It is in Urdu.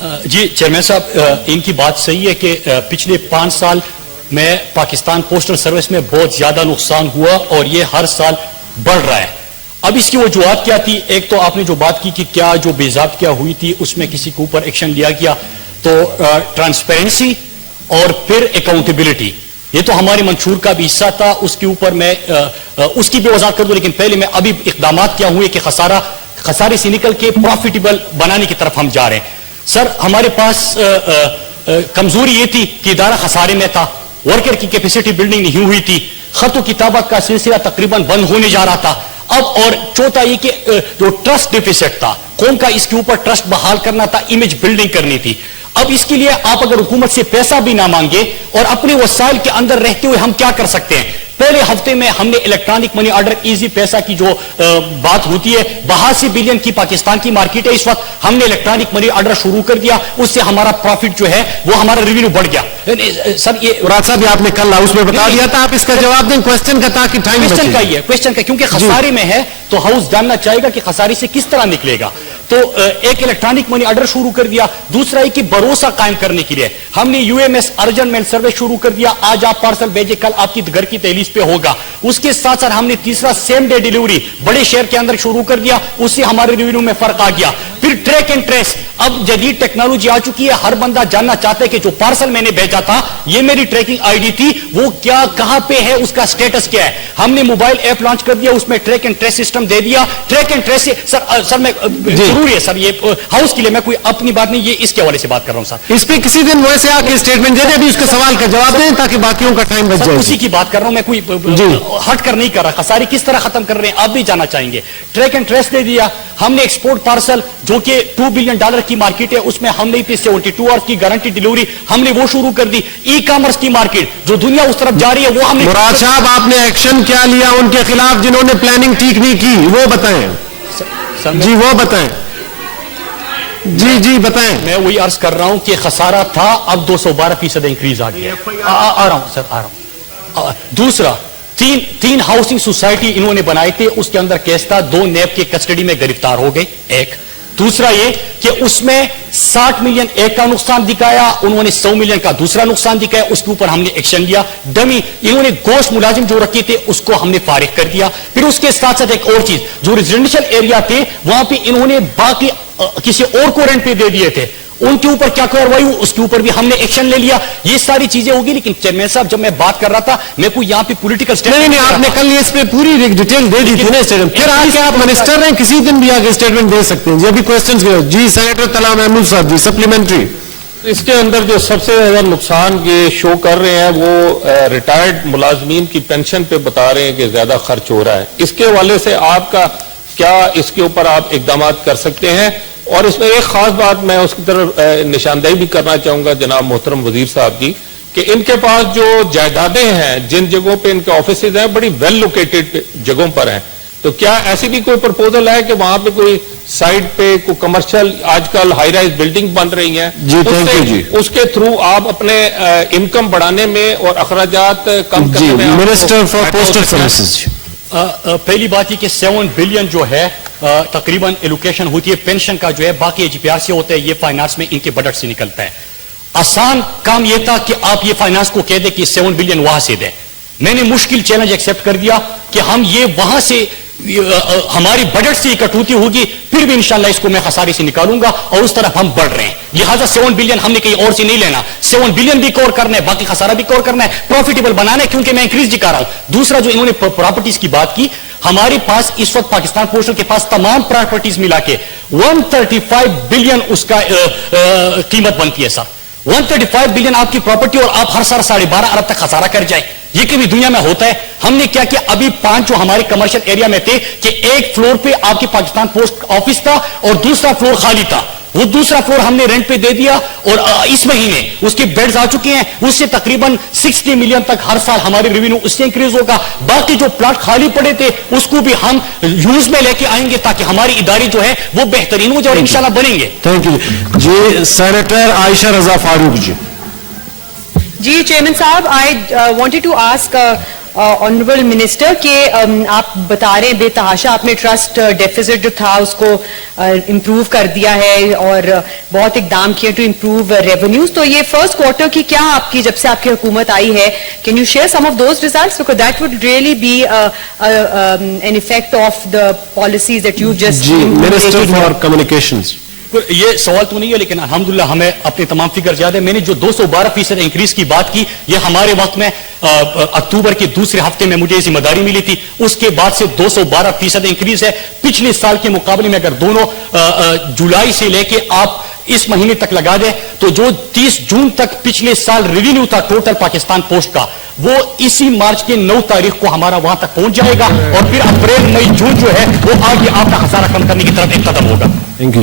جی چیئرمین صاحب، ان کی بات صحیح ہے کہ پچھلے 5 سال میں پاکستان پوسٹل سروس میں بہت زیادہ نقصان ہوا اور یہ ہر سال بڑھ رہا ہے. اب اس کی وجوہات کیا تھی؟ ایک تو آپ نے جو بات کی کہ کیا جو بے ضابطگیاں ہوئی تھی اس میں کسی کے اوپر ایکشن لیا گیا، تو ٹرانسپیرنسی اور پھر اکاؤنٹیبلٹی، یہ تو ہمارے منشور کا بھی حصہ تھا. اس کے اوپر میں اس کی بھی وضاحت کر دوں، لیکن پہلے میں ابھی اقدامات کیا ہوئے کہ خسارے سے نکل کے پروفیٹیبل بنانے کی طرف ہم جا رہے ہیں. سر ہمارے پاس کمزوری یہ تھی کہ ادارہ خسارے میں تھا، ورکر کی کیپیسٹی بلڈنگ نہیں ہوئی تھی، خط و کتابت کا سلسلہ تقریباً بند ہونے جا رہا تھا. اب اور چوتھا یہ کہ جو ٹرسٹ ڈیفیسٹ تھا قوم کا، اس کے اوپر ٹرسٹ بحال کرنا تھا، امیج بلڈنگ کرنی تھی. اب اس کے لیے آپ اگر حکومت سے پیسہ بھی نہ مانگے اور اپنے وسائل کے اندر رہتے ہوئے ہم کیا کر سکتے ہیں؟ پہلے ہفتے میں ہم نے الیکٹرانک منی آرڈر ایزی پیسہ کی جو بات ہوتی ہے، 82 بلین کی پاکستان کی مارکیٹ ہے اس وقت، ہم نے الیکٹرانک منی آرڈر شروع کر دیا. اس سے ہمارا پروفٹ جو ہے وہ ہمارا ریونیو بڑھ گیا. سر یہ مراد صاحب آپ نے کل اس میں بتا دیا تھا، آپ اس کا جواب دیں کوسچن کا تاکہ ٹائم بچے. کوسچن کا ہی ہے، کوسچن کا، کیونکہ خسارے میں ہے تو ہاؤس جاننا چاہے گا کہ خسارے سے کس طرح نکلے گا. تو ایک الیکٹرانک منی آرڈر شروع کر دیا. دوسرا یہ کہ بھروسہ قائم کرنے کے لیے ہم نے UMS ارجنٹ میل سروس شروع کر دیا. آج آپ پارسل بھیجے، کل آپ کی گھر کی دہلیز پہ ہوگا. اس کے ساتھ ساتھ ہم نے تیسرا سیم ڈے ڈیلیوری بڑے شہر کے اندر شروع کر دیا. اس سے ہمارے ریونیو میں فرق آ گیا. پھر ٹریک اینڈ ٹریس، اب جدید ٹیکنالوجی آ چکی ہے، ہر بندہ جاننا چاہتا ہے کہ جو پارسل میں نے بھیجا تھا، یہ میری ٹریکنگ ID تھی، وہ کیا کہاں پہ ہے، اس کا سٹیٹس کیا ہے. ہم نے موبائل ایپ لانچ کر دیا، اس میں ٹریک اینڈ ٹریس سسٹم دے دیا. ٹریک اینڈ ٹریس سے سر میں ضروری ہے سر، یہ ہاؤس کے لیے میں کوئی اپنی بات نہیں، یہ اس کے حوالے سے بات کر رہا ہوں سر. اس پہ کسی دن ویسے آ کے اسٹیٹمنٹ دے دیں، ابھی اس کے سوال کا جواب دیں تاکہ باقیوں کا ٹائم بچ جائے. اسی کی بات کر رہا ہوں میں، کوئی ہٹ کر نہیں کر رہا. خسارے کس طرح ختم کر رہے ہیں آپ بھی جاننا چاہیں گے. ٹریک اینڈ ٹریس دے دیا. ہم نے ایکسپورٹ پارسل جو کہ $2 بلین کی مارکیٹ ہے، اس میں ہم نے 72 آورز کی گارنٹی ڈیلیوری ہم نے وہ شروع کر دی. ای کامرس کی مارکیٹ جو دنیا اس طرف جا رہی ہے، وہ ہم نے. مراد صاحب آپ نے ایکشن کیا لیا ان کے خلاف جنہوں نے پلاننگ ٹھیک نہیں کی؟ وہ بتائیں جی، وہ بتائیں جی بتائیں. میں وہی عرض کر رہا ہوں کہ خسارہ تھا، اب 212% انکریز آ گیا. آ رہا ہوں سر، آ رہا ہوں. دوسرا، تین ہاؤسنگ سوسائٹی انہوں نے بنائے تھے، اس کے اندر کیس تھا، 2 نیب کے کسٹڈی میں گرفتار ہو گئے. ایک دوسرا یہ کہ اس میں 60 ملین ایک کا نقصان دکھایا، انہوں نے 100 ملین کا دوسرا نقصان دکھایا. اس کے اوپر ہم نے ایکشن لیا. ڈمی انہوں نے گوشت ملازم جو رکھے تھے اس کو ہم نے فارغ کر دیا. پھر اس کے ساتھ ساتھ ایک اور چیز، جو ریزیڈنشل ایریا تھے وہاں پہ انہوں نے باقی کسی اور کو رینٹ پہ دے دیے تھے، ان کے اوپر کیا کارروائی ہوئی اس کے اوپر بھی ہم نے ایکشن لے لیا. یہ ساری چیزیں ہوگی. لیکن چیئرمین صاحب جب میں بات کر رہا تھا، میں کوئی یہاں پہ پولیٹیکل نہیں، آپ نے کل اس پہ پوری ڈیٹیل دے دی تھی نا اسٹیٹمنٹ. پھر آ کے آپ منسٹر ہیں، کسی دن بھی آگے اسٹیٹمنٹ دے سکتے ہیں. جی ابھی کوسچنز جی سینیٹر طلحہ محمود صاحب جی سپلیمنٹری. اس کے اندر جو سب سے زیادہ نقصان یہ شو کر رہے ہیں وہ ریٹائرڈ ملازمین کی پینشن پہ بتا رہے ہیں کہ زیادہ خرچ ہو رہا ہے. اس کے حوالے سے آپ کا کیا اس کے اوپر آپ اقدامات کر سکتے ہیں؟ اور اس میں ایک خاص بات میں اس کی طرف نشاندہی بھی کرنا چاہوں گا جناب محترم وزیر صاحب کی، کہ ان کے پاس جو جائیدادیں ہیں، جن جگہوں پہ ان کے آفیسز ہیں، بڑی ویل لوکیٹڈ جگہوں پر ہیں. تو کیا ایسی بھی کوئی پرپوزل ہے کہ وہاں پہ کوئی سائٹ پہ کوئی کمرشل آج کل ہائی رائز بلڈنگ بن رہی ہیں، اس کے تھرو آپ اپنے انکم بڑھانے میں اور اخراجات کم کرنے میں؟ Minister for postal services. پہلی بات یہ کہ 7 بلین جو ہے تقریباً ایلوکیشن ہوتی ہے پینشن کا، جو ہے باقی HPR سے ہوتا ہے، یہ فائنانس میں ان کے بجٹ سے نکلتا ہے. آسان کام یہ تھا کہ آپ یہ فائنانس کو کہہ دیں کہ 7 بلین وہاں سے دیں. میں نے مشکل چیلنج ایکسپٹ کر دیا کہ ہم یہ وہاں سے ہماری بجٹ سے کٹوتی ہوگی، پھر بھی انشاءاللہ اس کو میں خسارے سے نکالوں گا، اور اس طرف ہم بڑھ رہے ہیں. لہٰذا 7 بلین ہم نے کہیں اور سے نہیں لینا، 7 بلین بھی کور کرنا ہے، باقی خسارہ بھی کور کرنا ہے، پروفیٹیبل بنانا ہے، کیونکہ میں انکریز دکھا رہا ہوں. دوسرا جو انہوں نے پراپرٹیز کی بات کی، ہمارے پاس اس وقت پاکستان پوسٹل کے پاس تمام پراپرٹیز ملا کے 135 بلین اس کا قیمت بنتی ہے. سر 135 بلین آپ کی پراپرٹی، اور آپ ہر سال 12.5 ارب تک خسارہ کر جائیں، یہ کبھی دنیا میں ہوتا ہے؟ ہم نے کیا کیا، ابھی 5 جو ہمارے کمرشل ایریا میں تھے کہ ایک فلور پہ آپ کے پاکستان پوسٹ آفس تھا اور دوسرا فلور خالی تھا، وہ دوسرا فلور ہم نے رینٹ پہ دے دیا، اور اس مہینے اس کے بیڈز آ چکے ہیں. اس سے تقریباً 60 ملین تک ہر سال ہماری ریونیو اس سے انکریز ہوگا. باقی جو پلاٹ خالی پڑے تھے اس کو بھی ہم یوز میں لے کے آئیں گے تاکہ ہماری ادارے جو ہے وہ بہترین ہو جائے اور انشاءاللہ بنیں گے. تھینک یو جی. سینیٹر عائشہ رضا فاروق جی. جی چیئرمین صاحب, I wanted to ask honourable minister کہ آپ بتا رہے ہیں بے تحاشا آپ نے ٹرسٹ ڈیفیسٹ جو تھا اس کو امپروو کر دیا ہے اور بہت اقدام کیے ٹو امپروو ریونیوز. تو یہ فرسٹ کوارٹر کی کیا آپ کی جب سے آپ کی حکومت آئی ہے, can you share some of those results because that would really be an effect of the policies that you just. جی منسٹر فار کمیونیکیشنز. یہ سوال تو نہیں ہے لیکن الحمدللہ ہمیں اپنے تمام فگر یاد ہے. میں نے جو 212% انکریز کی بات کی یہ ہمارے وقت میں اکتوبر کے دوسرے ہفتے میں مجھے ذمہ داری ملی تھی, اس کے بعد سے 212% انکریز ہے. پچھلے سال کے مقابلے میں اگر دونوں جولائی سے لے کے آپ اس مہینے تک لگا دیں تو جو 30 جون تک پچھلے سال ریونیو تھا ٹوٹل پاکستان پوسٹ کا وہ اسی مارچ کے 9 تاریخ کو ہمارا وہاں تک پہنچ جائے گا اور پھر اپریل مئی جون جو ہے وہ آگے آپ کا خسارہ کم کرنے کی طرف ایک قدم ہوگا. Thank you.